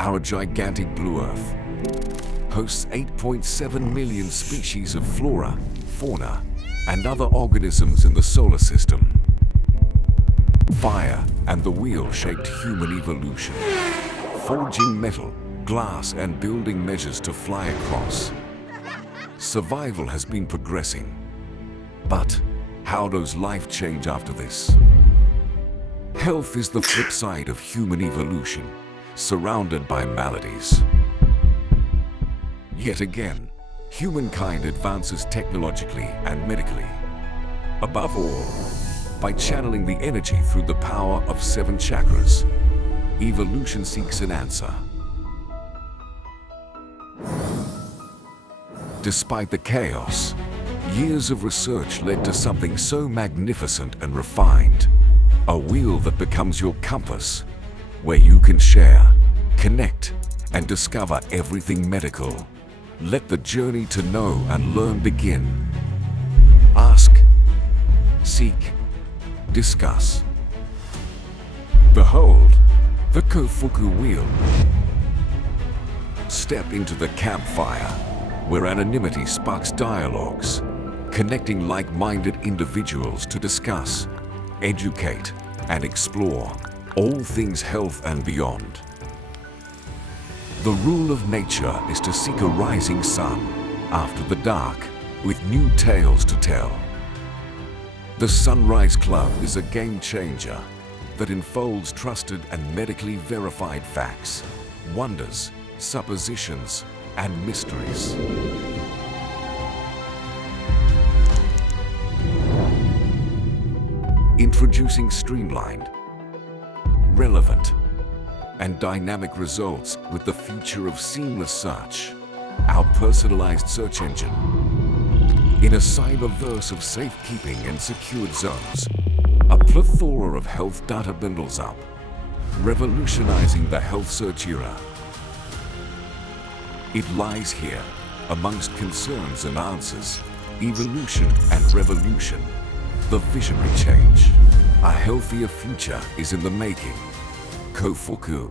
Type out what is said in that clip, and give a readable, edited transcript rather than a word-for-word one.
Our gigantic blue Earth hosts 8.7 million species of flora, fauna, and other organisms in the solar system. Fire and the wheel shaped human evolution, forging metal, glass, and building measures to fly across. Survival has been progressing. But how does life change after this? Health is the flip side of human evolution, surrounded by maladies. Yet again, humankind advances technologically and medically. Above all, by channeling the energy through the power of 7 chakras, evolution seeks an answer. Despite the chaos, years of research led to something so magnificent and refined. A wheel that becomes your compass, where you can share, connect, and discover everything medical. Let the journey to know and learn begin. Ask, seek, discuss. Behold, the Kofuku wheel. Step into the campfire, where anonymity sparks dialogues, connecting like-minded individuals to discuss, educate, and explore all things health and beyond. The rule of nature is to seek a rising sun after the dark, with new tales to tell. The Sunrise Club is a game changer that unfolds trusted and medically verified facts, wonders, suppositions, and mysteries. Introducing streamlined, relevant, and dynamic results with the future of seamless search, our personalized search engine. In a cyberverse of safekeeping and secured zones, a plethora of health data bundles up, revolutionizing the health search era. It lies here, amongst concerns and answers, evolution and revolution, the visionary change. A healthier future is in the making. Kofuku.